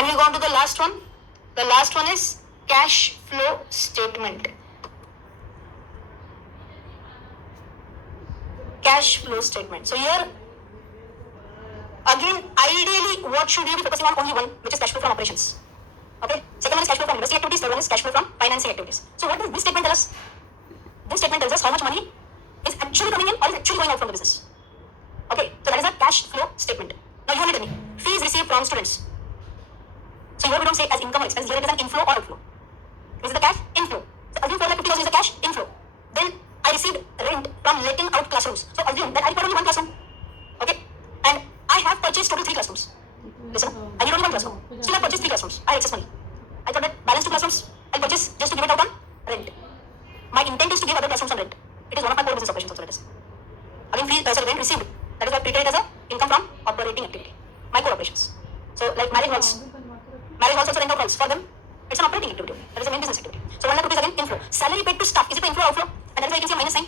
Can we go on to the last one? The last one is cash flow statement. Cash flow statement. So here, again, ideally, what should you be focusing on? Only one, which is cash flow from operations. Okay. Second one is cash flow from investing activities. Third one is cash flow from financing activities. So what does this statement tell us? This statement tells us how much money is actually coming in or is actually going out from the business. Okay. So that is a cash flow statement. Now you only tell me, fees received from students. So here we don't say as income or expense. Here it is an inflow or outflow. This is the cash inflow. So assume 4,50,000 is the cash inflow. Then I received rent from letting out classrooms. So assume that I got only one classroom. Okay. And I have purchased total 3 classrooms. Listen, I need only one classroom. Still I purchased 3 classrooms. I have excess money. I thought that balance 2 classrooms I'll purchase just to give it out on rent. My intent is to give other classrooms on rent. It is one of my core business operations also. That is. Again, rent received. That is why I treated it as a income from operating activity. My core operations. So like marriage halls. Marriage halls also rent out halls. For them, it's an operating activity. That is a main business activity. So 1 lakh rupees again inflow. Salary paid to staff. Is it the inflow or outflow? And that is why you can see a minus sign.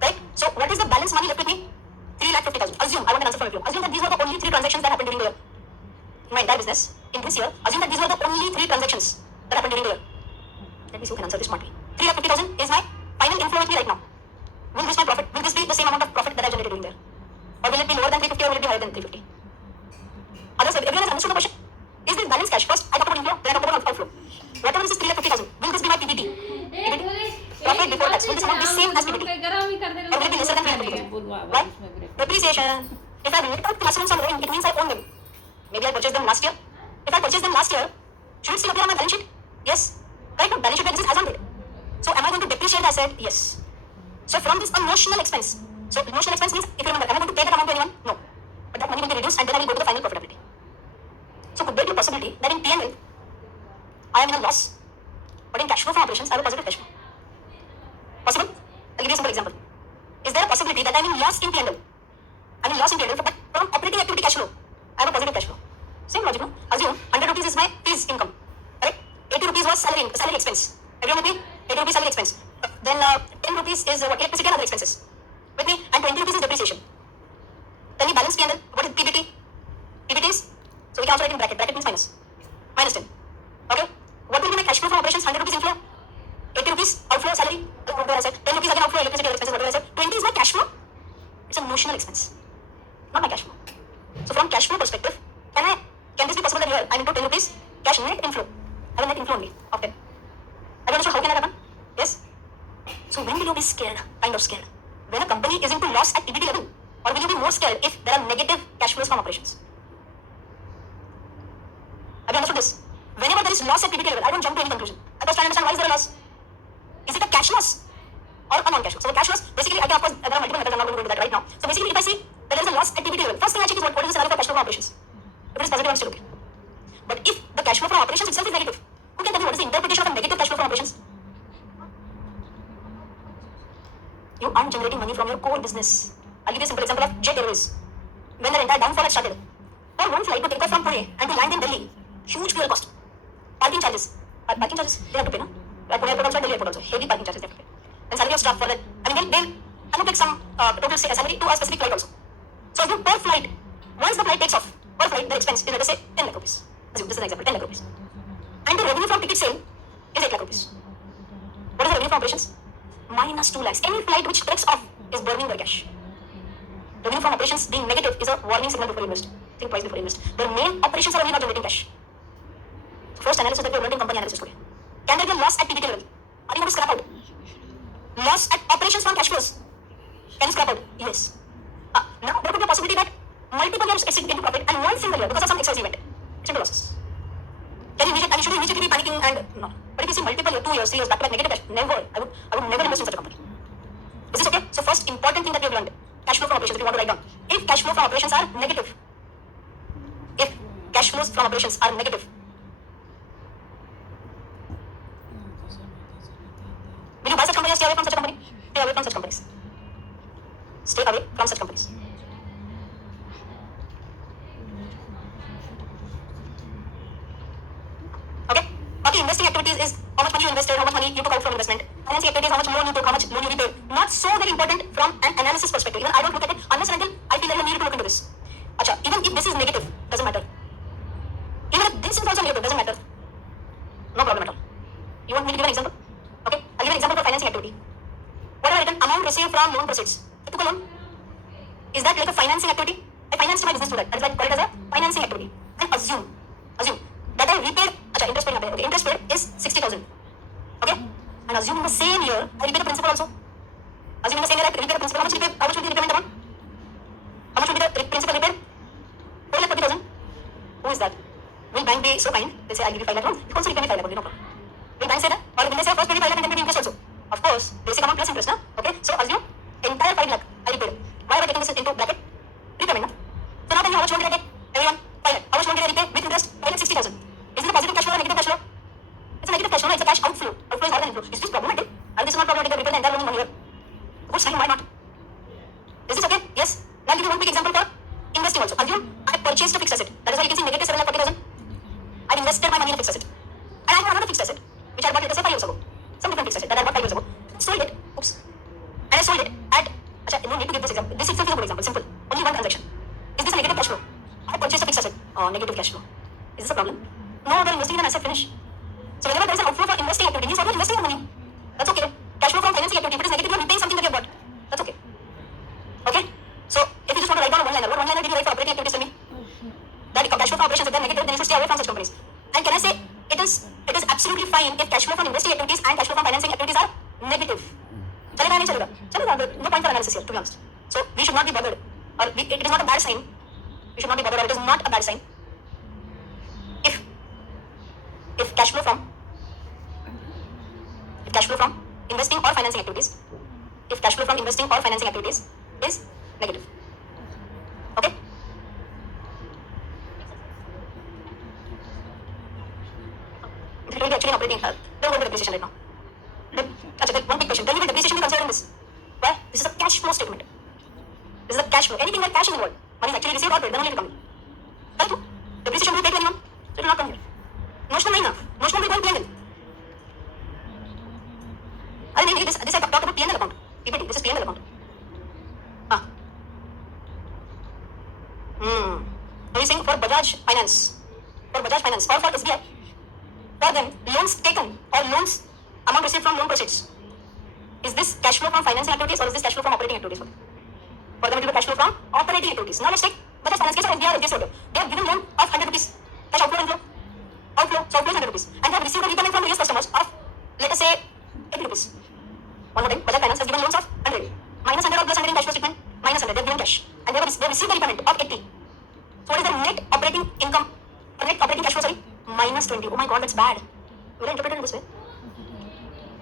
Correct? So what is the balance money left with me? 3,50,000. Assume, I want an answer from you. Assume that these were the only 3 transactions that happened during the year. In my entire business, in this year, assume that these were the only 3 transactions that happened during the year. Let me see who can answer this smartly. 3,50,000 is my final inflow with me right now. Will this my profit? Will this be the same amount of profit that I generated during there? Or will it be lower than 350 or will it be higher than 350? Others, everyone has understood the question. Is this balance cash? First, I talked about inflow, then I talked about outflow. Whatever is 3,50,000, will this be my PBT? Profit before tax. Will this amount be same as PBT? Or will it be lesser than 350,000? Why? Depreciation. If I let out classrooms on rent, it means I own them. Maybe I purchased them last year. If I purchased them last year, should it still appear on my balance sheet? Yes. Right now, balance sheet exists as on date. So am I going to depreciate the asset? Yes. So from this, a notional expense. So notional expense means, if you remember, am I going to pay that amount to anyone? No. But that money will be reduced and then I will go to the final profitability. So could there be a possibility that in P&L, I am in a loss, but in cash flow from operations, I have a positive cash flow? Possible? I'll give you a simple example. Is there a possibility that I am in loss in P&L? I'm in loss in P&L, but from operating activity cash flow, I have a positive cash flow. Same logic, no? Assume 100 rupees is my fees income, correct? 80 rupees was salary expense. Everyone with me? 80 rupees salary expense. Then 10 rupees is electricity and other expenses. With me? And 20 rupees is depreciation. Tell me balance P&L. What is PBT? PBT is? So we can also write in bracket. Bracket means minus. Minus 10. Okay? What will be my cash flow from operations? 100 rupees inflow. 80 rupees outflow salary. Whatever I said. 10 rupees again outflow electricity other expenses. Whatever I said. 20 is my cash flow. It's a notional expense. Not my cash flow. So from cash flow perspective, can this be possible that here I'm into 10 rupees cash net inflow? I have a net inflow only of 10. I don't know how can that happen? Yes? So when will you be scared? Kind of scared. When a company is into loss at PBT level? Or will you be more scared if there are negative cash flows from operations? Have you understood this? Whenever there is loss at PBT level, I don't jump to any conclusion. I first try to understand why is there a loss. Is it a cash loss or a non-cash loss? So the cash loss, basically, I can, of course, there are multiple methods. I'm not going to go into that right now. So basically, if I see that there is a loss at PBT level, first thing I check is what is the scenario for cash flow from operations. If it is positive, I'm still okay. But if the cash flow from operations itself is negative, who can tell me what is the interpretation of a negative cash flow from operations? You aren't generating money from your core business. I'll give you a simple example of Jet Airways. When their entire downfall had started, for one flight to take off from Pune and to land in Delhi, huge fuel cost. Parking charges. Parking charges, they have to pay, no? At Pune airport also, Delhi airport also. Heavy parking charges they have to pay. And salary of staff for that. I mean, they'll allocate some total salary to a specific flight also. So assume per flight, once the flight takes off, per flight, the expense is, let us say, 10 lakh rupees. Assume this is an example, 10 lakh rupees. And the revenue from ticket sale is 8 lakh rupees. What is the revenue from operations? Minus 2 lakhs. Any flight which takes off is burning their cash. Revenue from operations being negative is a warning signal before you invest. Think twice before you invest. The main operations are only not generating cash. So first analysis that we have learned in company analysis today. Can there be a loss at PBT level? Are you going to scrap out? Loss at operations from cash flows. Can you scrap out? Yes. Now there could be a possibility that multiple years it's into profit and one single year because of some XYZ event it's into losses. Can you should you immediately be panicking and no. But if you see multiple years, 2 years, 3 years back to back negative cash, never. I would never invest in such a company. Is this okay? So first important thing that we have learned, cash flow from operations, if you want to write down. If cash flow from operations are negative, if cash flows from operations are negative, will you buy such company or stay away from such a company? Stay away from such companies. Stay away from such companies. Okay? Okay, investing activities is how much money you invested, how much money you took out from investment. Financing activities, how much loan you took, how much loan you repaid. Not so very important from an analysis perspective. Even I don't look at it unless and until I feel that I need to look into this. Acha, even if this is negative, doesn't matter. Even if this is also negative, doesn't matter. No problem at all. You want me to give an example? Okay, I'll give an example for financing activity. What have I written? Amount received from loan proceeds. I took a loan. Is that like a financing activity? I financed my business through that. That is why I call it as a financing activity. And assume that I repaid, interest paid, okay, interest paid is 60,000. Okay? And assume in the same year, I repay the principal also. Assume in the same year, I repay the principal. How much will be the repayment amount? How much will be the principal repaid? 4,40,000. Who is that? Will bank be so kind? They say, I'll give you 5 lakh loan. You also repay me 5 lakh only, no problem. Will bank say that? Or will they say, first pay me 5 lakh and then pay me interest also? Of course, basic amount plus interest, na? Okay? So assume entire 5 lakh I repaid. Why am I taking this into bracket? Repayment, na? So now tell me how much loan did I take? Everyone, 5 lakh. How much loan did I repay with interest? 5,60,000. Is it a positive cash flow or a negative cash flow? It's a negative cash flow, no? It's a cash outflow. Outflow is higher than inflow. Is this problematic? Or this is not problematic? I repay the entire loan in 1 year. Good sign, why not? Is this okay? Yes. Now I'll give you one quick example for investing also. Assume I purchased a fixed asset. That is why you can see negative 7,40,000. I've invested my money in a fixed asset. And I have another fixed asset, which I bought, let us say, 5 years ago. Some different fixed asset that I bought 5 years ago. Sold it. Oops. And I sold it at, no need to give this example. This itself is a good example. Simple. Only one transaction. Is this a negative cash flow? I purchased a fixed asset. Oh, negative cash flow. Is this a problem? No, we're investing in an asset, finish. So whenever there is an outflow for investing activity, means you're not investing your money. That's okay. Cash flow from financing activity, if it is negative, you're repaying something that you have bought. That's okay. Okay? So if you just want to write down a one-liner, what one-liner did you write for operating activities, tell me? That cash flow from operations, if they're negative, then you should stay away from such companies. And can I say, it is absolutely fine if cash flow from investing activities and cash flow from financing activities are negative. Chalega nahi chalega. Chalega, no point for analysis here, to be honest. So we should not be bothered. Or it is not a bad sign. We should not be bothered, or it is not a bad sign. If cash flow from investing or financing activities, if cash flow from investing or financing activities is negative. Okay? It will be actually operating. Don't go to depreciation right now. One quick question. Then you will depreciation be considered in this. Why? This is a cash flow statement. This is a cash flow. Anything like cash in the world, money is actually received or paid, then only it will come here. Right? Depreciation will be paid to anyone, so it will not come here. Notional nahi na. Notional will go in P&L. This I talked about P&L account. PPT. This is P&L account. Are you saying for Bajaj Finance, or for SBI, for them, loans taken or loans amount received from loan proceeds, is this cash flow from financing activities or is this cash flow from operating activities? For them, it will be cash flow from operating activities. Now let's take Bajaj Finance case of SBI or this order. They have given loan of 100 rupees. Cash outflow and inflow. So outflow is 100 rupees. And they have received a repayment from various customers of, let us say, 80 rupees. One more time, Bajaj Finance has given loans of 100. Minus 100 or plus 100 in cash flow statement. Minus 100, they have given cash. And they have received the repayment of 80. So what is the net operating income? Or net operating cash flow, sorry? Minus 20. Oh my god, that's bad. Will I interpret it in this way?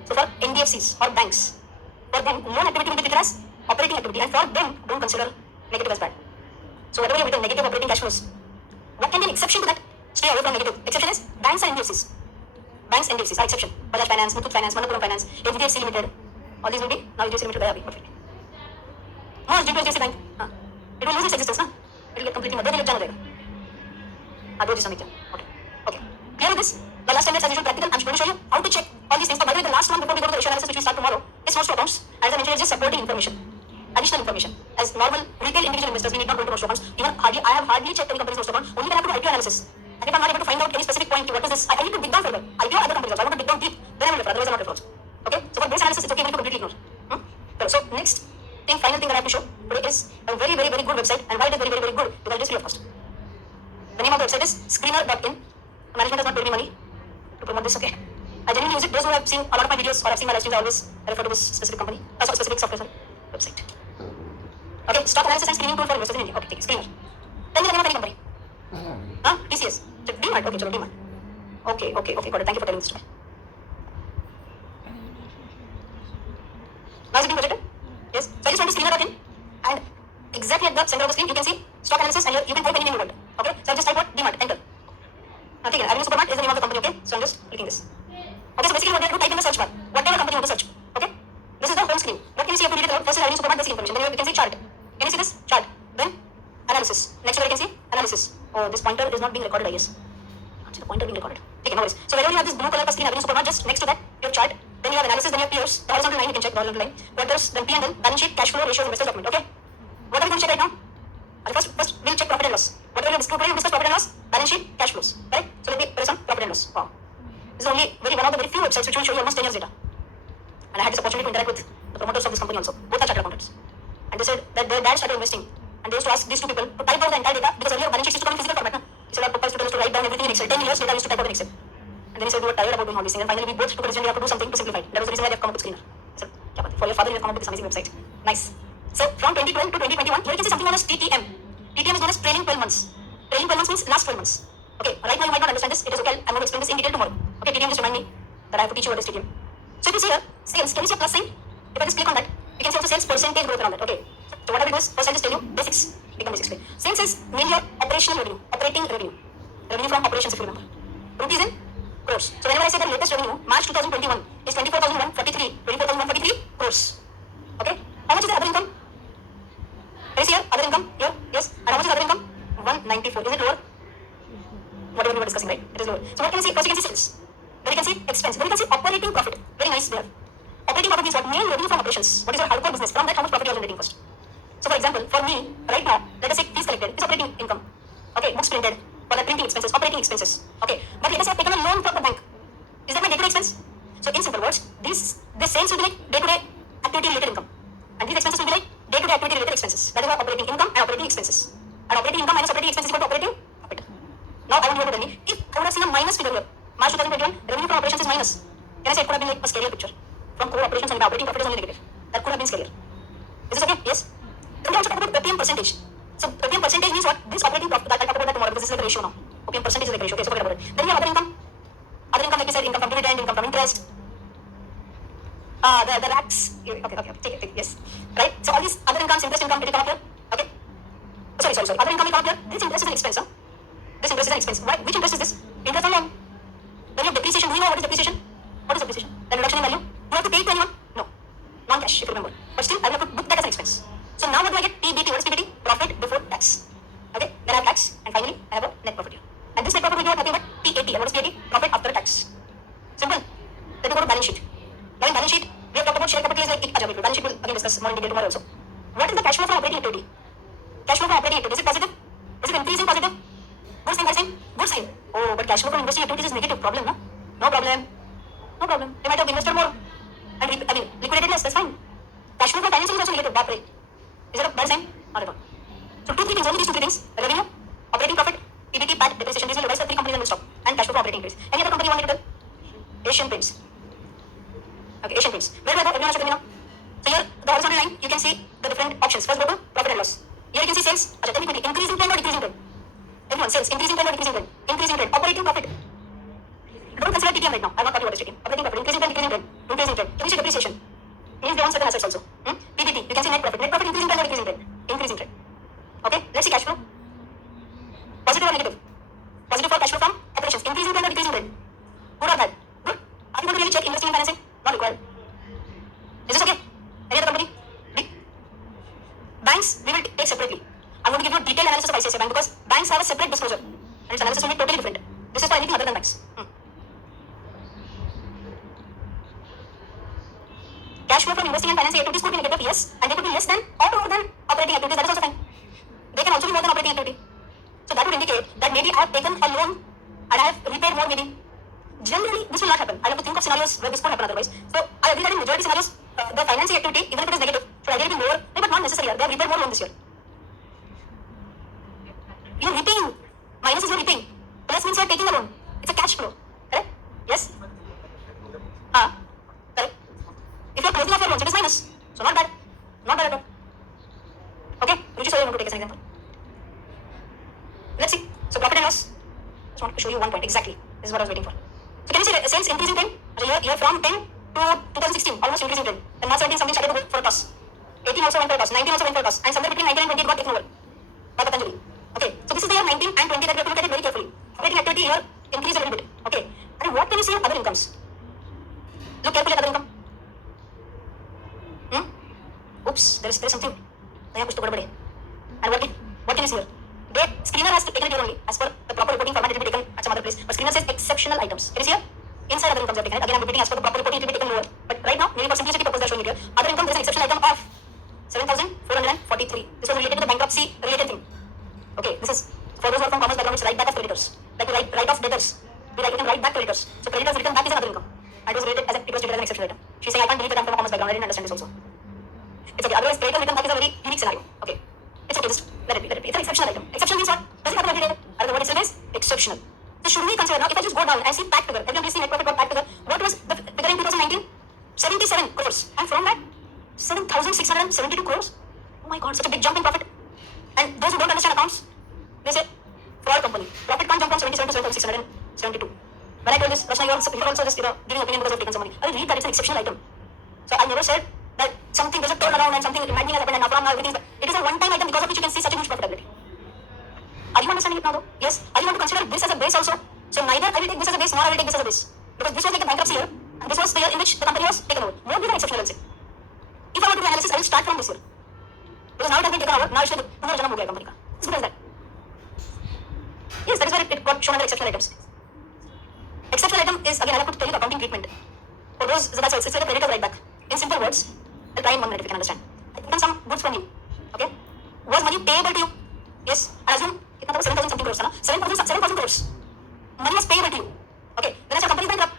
So for NBFCs or banks, for them, loan activity will be treated as operating activity. And for them, don't consider negative as bad. So whatever you have written, negative operating cash flows, what can be an exception to that? Stay away from negative. Exception is banks and NBFCs. Banks and NBFCs are exception. Bajaj Finance, Muthoot Finance, Manappuram Finance, HDFC Limited. All these will be, now HDFC Limited, perfect. No, it's due to HDFC Bank. It will lose its existence, na? It will get completely murdered. It will be okay. Clear with this? The last 10 minutes as usual practical. I'm going to show you how to check all these things. But by the way, the last one before we go to the ratio analysis, which we start tomorrow, is notes to accounts. As I mentioned, it's just supporting information, additional information. As normal retail individual investors, we need not go into notes to accounts. I have hardly checked any company's notes to account. Only when I have to do IPO analysis. And if I'm not able to find out any specific point, what is this? I need to dig down further. IPO other companies also. I want to dig down deep. Then I will refer. Otherwise, I'm not refer. Okay? So for base analysis, it's okay even to completely ignore. So next thing, final thing that I have to show today is a very, very, very good website. And why it is very, very, very good? Because it is free of cost. The name of the website is screener.in. Management does not pay me money to promote this, okay? I genuinely use it. Those who have seen a lot of my videos or have seen my live streams, I always refer to this specific company, specific software, website. Okay, stock analysis and screening tool for investors in India. Okay, take it, screener. Tell me the name of any company. TCS. DMart. Okay, chalo, DMart. Okay, got it. Thank you for telling this to me. Now is it being projected? Yes. So I just went to screener.in and exactly at the center of the screen, you can see stock analysis and you can type any name you want. Okay, so I'll just type what? DMart, enter. Nothing else. Avenue Supermart is the name of the company, okay? So I'm just clicking this. Okay, so basically what you have to type in the search bar, whatever company you want to search. Okay? This is the home screen. What can you see? You have to read it out. First is Avenue Supermart, basic information. Then you can see chart. Can you see this? Chart. Then analysis. Next where you can see analysis. Oh, this pointer is not being recorded, I guess. Can't see the pointer being recorded. Okay, no worries. So wherever you have this blue color screen, Avenue Supermart, just next to that, you have chart. Then you have analysis, then you have peers. The horizontal line, you can check the horizontal line. Quarters, then P&L, balance sheet, cash flow, ratios, investors document. Okay? What are we going to check right now? First we'll check profit and loss. Whatever we discuss profit and loss, balance sheet, cash flows. Correct? So let me press on profit and loss. Wow. This is only one of the very few websites which will show you almost 10 years data. And I had this opportunity to interact with the promoters of this company also. Both are chartered accountants. And they said that their dad started investing. And they used to ask these two people to type out the entire data because earlier balance sheets used to come in physical format. No? He said our papa used to write down everything in Excel. 10 years later, I used to type out in Excel. And then he said we were tired about doing all these things. And finally we both took a decision we have to do something to simplify it. That was the reason why they have come up with Screener. I said, for your father, you have come up with this amazing website. Nice. So from 2012 to 2021, here you can see something known as TTM. TTM is known as trailing 12 months. Trailing 12 months means last 12 months. Okay, right now you might not understand this. It is okay. I'm going to explain this in detail tomorrow. Okay, TTM just remind me that I have to teach you what is TTM. So if you see here, sales, can you see a plus sign? If I just click on that, you can see also sales percentage growth around that. Okay. So what I will do is, first I'll just tell you basics. Become basics. Sales is mainly your operational revenue, operating revenue. Revenue from operations if you remember. Rupees in crores. So whenever I say the latest revenue, March 2021 is 24,143 crores. Okay. How much is the other income? Can you see here? Other income? Here? Yes. And how much is other income? 194. Is it lower? Whatever we were discussing, right? It is lower. So what can you see? First you can see sales. Then you can see expense. Then you can see operating profit. Very nice there. Operating profit means what? Main revenue from operations. What is your hardcore business? From that, how much profit you are generating first? So for example, for me, right now, let us say fees collected is operating income. Okay, books printed, for the printing expenses, operating expenses. Okay, but let us say I've taken a loan from the bank. Is that my day-to-day expense? So in simple words, this sales will be like day-to-day activity-related income. And these expenses will be like day-to-day activity-related expenses. That is our operating income and operating expenses. And operating income minus operating expenses is equal to operating profit. Now I want you to tell me, if I would have seen a minus figure here, March 2021, revenue from operations is minus. Can I say it could have been like a scarier picture? From core operations and operating profit is only negative. That could have been scarier. Is this okay? Yes? Then we also talk about OPM percentage. So OPM percentage means what? This operating profit, I'll talk about that tomorrow because this is like a ratio now. OPM percentage is like a ratio. Okay, so forget about it. Then we have other income. Other income, like we said, income from dividend, income from interest. The racks. Okay. Take it. Yes. Right? So all these other incomes, interest income, did it come up here? Okay. Sorry. Other income will come up here. This interest is an expense, huh? This interest is an expense. Why? Which interest is this? Interest on loan. Then you have depreciation. Do you know what is depreciation? What is depreciation? The reduction in value. Do you have to pay it to anyone? No. Non-cash, if you remember. But still, I will have to book that as an expense. So now what do I get? PBT. What is PBT? Profit before tax. Okay. Then I have tax. And finally, I have a net profit here. And this net profit will be nothing but PAT. And what is PAT? Profit after tax. Simple. Then we go to balance sheet. Now in balance sheet, we have talked about share capital is like balance sheet will again discuss more in detail tomorrow also. What is the cash flow from operating activity? Cash flow from operating activity. Is it positive? Is it increasing positive? Good sign, bad sign? Good sign. Oh, but cash flow from investing activities is negative. Problem, no? No problem. They might have invested more and liquidated less. That's fine. Cash flow from financing is also negative. Bad rate. Is that a bad sign? Not at all. So two, three things. Only these two, three things. Revenue, operating profit, PBT, PAT, depreciation. These will advise the three companies and will stop. And cash flow from operating activities. Any other company you want me to tell? Asian Paints. Okay, Asian Paints. Where do I go? Everyone has to tell me now. So here, the horizontal line, you can see the different options. First go to profit and loss. Here you can see sales. Tell me quickly. Increasing trend or decreasing trend? Everyone, sales. Increasing trend or decreasing trend? Increasing trend. Operating profit. Don't consider TTM right now. I'm not talking about this TTM. Operating profit. Increasing trend, decreasing trend. Increasing trend. Can you see depreciation? Means they own certain assets also. PBT. You can see net profit. Net profit increasing trend or decreasing trend? Increasing trend. Okay, let's see cash flow. Positive or negative? Positive for cash flow from operations. Increasing trend or decreasing trend? Good or bad? Good. Are you going to really check investing and financing? Not required. Is this okay? Any other company? Banks, we will take separately. I'm going to give you a detailed analysis of ICICI Bank because banks have a separate disclosure and its analysis will be totally different. This is for anything other than banks. Cash flow from investing and financing activities could be negative, yes, and they could be less than or more than operating activities. That is also fine. They can also be more than operating activity. So that would indicate that maybe I have taken a loan and I have repaid more maybe. Generally, this will not happen. I have to think of scenarios where this could happen otherwise. So I agree that in majority scenarios, the financing activity, even if it is negative, should ideally be lower, but not necessarily. They have repaid more loan this year. You are repaying. Minus is you are repaying. Plus means you are taking a loan. It's a cash flow. Correct? Yes? Correct. If you are closing off your loans, it is minus. So not bad. Not bad at all. Okay? Ruchi, sorry, I want to take as an example. Let's see. So profit and loss. Just want to show you one point. Exactly. This is what I was waiting for. So can you see sales increasing trend? So here from 10 to 2016, almost increasing trend. Then March 17, something started to go for a toss. 18 also went for a toss. 19 also went for a toss. And somewhere between 19 and 20 it got taken over by Patanjali. Okay. So this is the year 19 and 20 that we have to look at it very carefully. Operating activity here increased a little bit. Okay. And what can you see in other incomes? Look carefully at other income. Oops, there is something. And what can you see here? Screener has taken it here only. As per the proper reporting format, it will be taken at some other place. But screener says exceptional items. Can you see here? Inside other incomes are taken. Again, I'm repeating as per the proper reporting, it will be taken lower. But right now, maybe for simplicity purpose, they are showing it here. Other income, there is an exceptional item of 7,443. This was related to the bankruptcy related thing. We can write back creditors. So creditors written back is another income. And it was treated as an exceptional item. She's saying I can't believe that I'm from a commerce background. I didn't understand this also. It's okay. Otherwise, creditors written back is a very unique scenario. Okay. It's okay. Just let it be. Let it be. It's an exceptional item. Exceptional means what? Does it happen every day? I don't know what it is. Exceptional. So should we consider now? If I just go down and see PAT figure, everyone please see net profit got PAT figure. What was the figure in 2019? 77 crores. And from that, 7,672 crores. Oh my God, such a big jump in profit. And those who don't understand accounts, they say fraud company. Profit can't jump from 77 to 7,672. When I told this, Rachna, you're also just giving opinion because of taken some money. I read that it's an exceptional item. So I never said that something doesn't turn around and something maddening has happened and now everything is bad. It is a one-time item because of which you can see such a huge profitability. Are you understanding it now though? Yes. Are you going to consider this as a base also? So neither I will take this as a base nor I will take this as a base. Because this was like a bankruptcy year and this was the year in which the company was taken over. Won't be an exceptional, I'll say. If I want to do analysis, I will start from this year. Because now it has been taken over, now it's like Punarjanam ho gaya company ka. As good as that. Yes, that is where it got shown under exceptional items. Exceptional item is, again, I have to tell you the accounting treatment. For those, so that's why it's like a creditor write back. In simple words, I'll try in 1 minute if you can understand. I taken some goods from you. Okay? Was money payable to you? Yes. I assume, 7,000 something crores, 7,000 crores. Money was payable to you. Okay. Then I said company is bankrupt.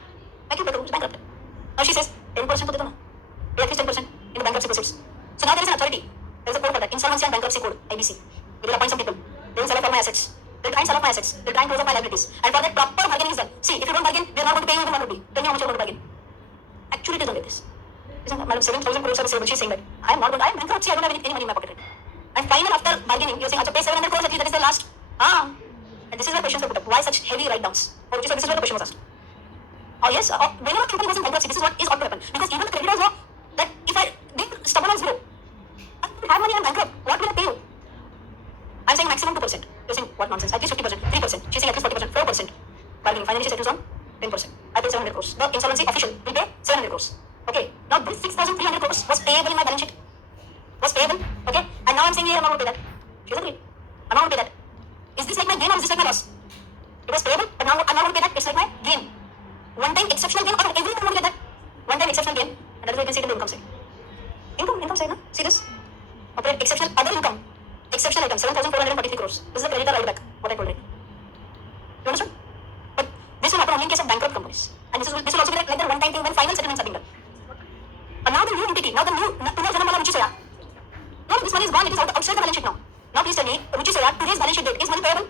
I keep it bankrupt. Now she says, 10% to the pay at least 10% in the bankruptcy proceeds. So now there is an authority. There is a code for that. Insolvency and Bankruptcy Code, IBC. We will appoint some people. They will sell off all my assets. They will try and sell off my assets. They will try and close off my liabilities. And for that proper bargaining is done. See, if you don't bargain, we are not going to pay you even 1 rupee. Tell me how much you are going to bargain. Actually, it is only this. Isn't that, madam, 7,000 crores are receivable. She's saying that I am not going to, I am bankrupt. See, I don't have any money in my pocket. And final after bargaining, you are saying, I have to pay 700 crores at least. That is the last. And this is where questions were put up. Why such heavy write-downs? For which is this is where the question was asked. Oh yes, whenever a company was in bankruptcy, this is what is ought to happen. Because even the creditors know that if I did stubborn on zero, I have money and I'm bankrupt. What will I pay you? I'm saying maximum 2%. You're saying what nonsense? At least 50%, 3%. She's saying at least 40%, 4%. Bargaining. Finally, she settles on 10%. I pay 700 crores. The insolvency official will pay 700 crores. Okay. Now this 6,300 crores was payable in my balance sheet. Was payable. Okay. And now I'm saying, I'm not going to pay that. She's agreed. I'm not going to pay that. Is this like my gain or is this like my loss? It was payable, but now I'm not going to pay that. It's like my gain. One time exceptional gain, or every time I want to get that. One time exceptional gain, and that is why you can see it in the income side. Income side, no? See this? Operate exceptional other income. Exceptional item, 7,443 crores. This is a creditor write back, what I told you. You understand? But this will happen only in case of bankrupt companies. And this will also be like the one time thing when final settlements are being done. But now the new entity, now the new Punarjanam Ruchi Soya. No, this money is gone, it is outside the balance sheet now. Now please tell me, Ruchi Soya, today's balance sheet date, is money payable?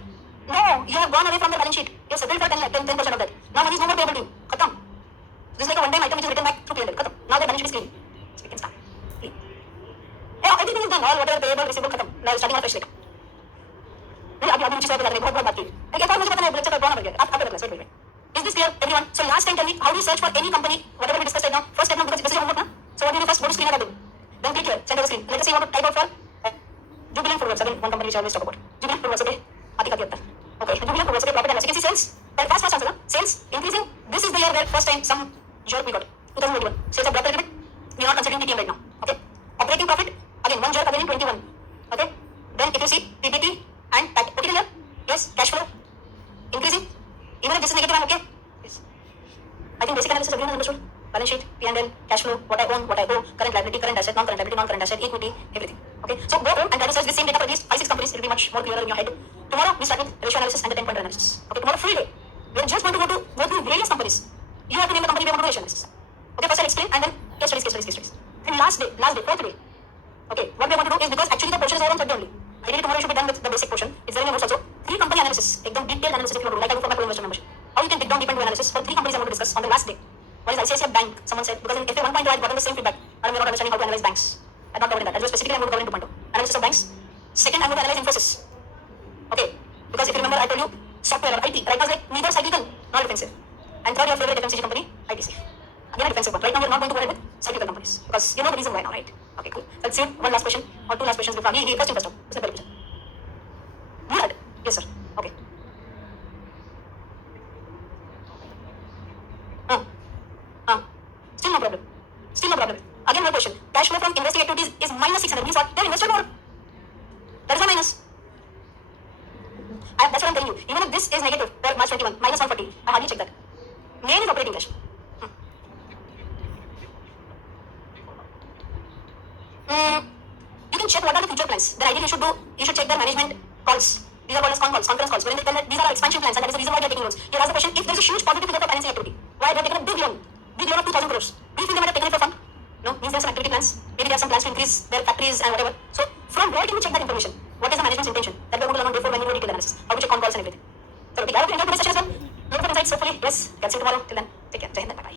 No, you have gone away from the balance sheet. You have settled for 10% of that. Now money is no more payable to you. Khatam. This is like a one-time item which is written back through P&L. Khatam. Now the balance sheet is clean. So we can start. Clean. Yeah, everything is done. All whatever payable, receivable, khatam. Now starting on a fresh slate. अभी रुचि सोया के बारे में बहुत बात की. एक और मुझे पता नहीं लेक्चर का कौन आ गया. आप बता सकते हैं. Is this clear, everyone? So last time tell me, how do you search for any company, whatever we discussed right now? First step now, because this is your homework, na? So what do you do first? Go to screen and then click here, center of the screen. Let us say you want to type out for Jubilant Foodworks. Again, one company which I always talk about. Jubilant Foodworks, okay? Aati ka okay, Jubilant Foodworks, okay, profit and loss. You can see sales. Fast answer, na? Sales increasing. This is the year where first time some jerk we got. 2021. Sales have dropped a little bit. We are not considering TTM right now. Okay? Operating profit, again, one jerk again in 21. Okay? Then if you see PBT and PAT. Okay here? Yes, cash flow increasing. Even if this is negative, I'm okay. Yes. I think basic analysis everyone has understood. Balance sheet, P&L, cash flow, what I own, what I owe, current liability, current asset, non-current liability, non-current asset, equity, everything. Okay? So go home and try to search the same data for at least 5-6 companies. It will be much more clearer in your head. Tomorrow we start with ratio analysis and the 10-point analysis. Okay? Tomorrow full day. We are just going to go through various companies. You have to name the company we are going to do ratio analysis. Okay? First I'll explain and then case studies. And last day, 4th day. Okay? What we are going to do is because actually the portion is over on Thursday only. Ideally tomorrow you should be done with the basic portion. It's there in your notes also. 3 company analysis. Ekdam detailed analysis if you want to do. Like I do for my co-investor membership. How you can dig down deep into analysis for 3 companies I want to discuss on the last day. One is ICICI Bank. Someone said because in FA 1.2 I had gotten the same feedback. And we are not understanding how to analyze banks. I had not covered that. That was specifically I'm going to cover in 2.2. Analysis of banks. Second I'm going to analyze Infosys. Okay. Because if you remember I told you software or IT. Right now it's like neither cyclical nor defensive. And third your favorite FMCG company, ITC. Again a defensive one. Right now we are not going to go ahead with cyclical companies. Because you know the reason why now, right? Okay, cool. Let's see one last question or 2 last questions before we first out. Good. Yes, sir. Okay. Still no problem. Again, one question. Cash flow from investing activities is minus 600. Means what? They have invested more. That is a minus. That's what I'm telling you. Even if this is negative, March 21, minus 140, I hardly check that. Main is operating cash. You can check what are the future plans. Then ideally you should check their management calls. These are called as conference calls, wherein they tell that these are our expansion plans and that is the reason why they are taking loans. You ask the question, if there is a huge positive figure for financing activity, why they have taken a big loan of 2,000 crores? Do you think they might have taken it for fun? No, means there are some activity plans. Maybe they have some plans to increase their factories and whatever. So from where can you check that information? What is the management's intention? That we are going to learn on day 4 when we do detailed analysis. How to check con calls and everything. So I hope you enjoyed today's session as well. Look for insights, hopefully. Yes, can see you tomorrow. Till then, take care. Jai Hind, bye bye.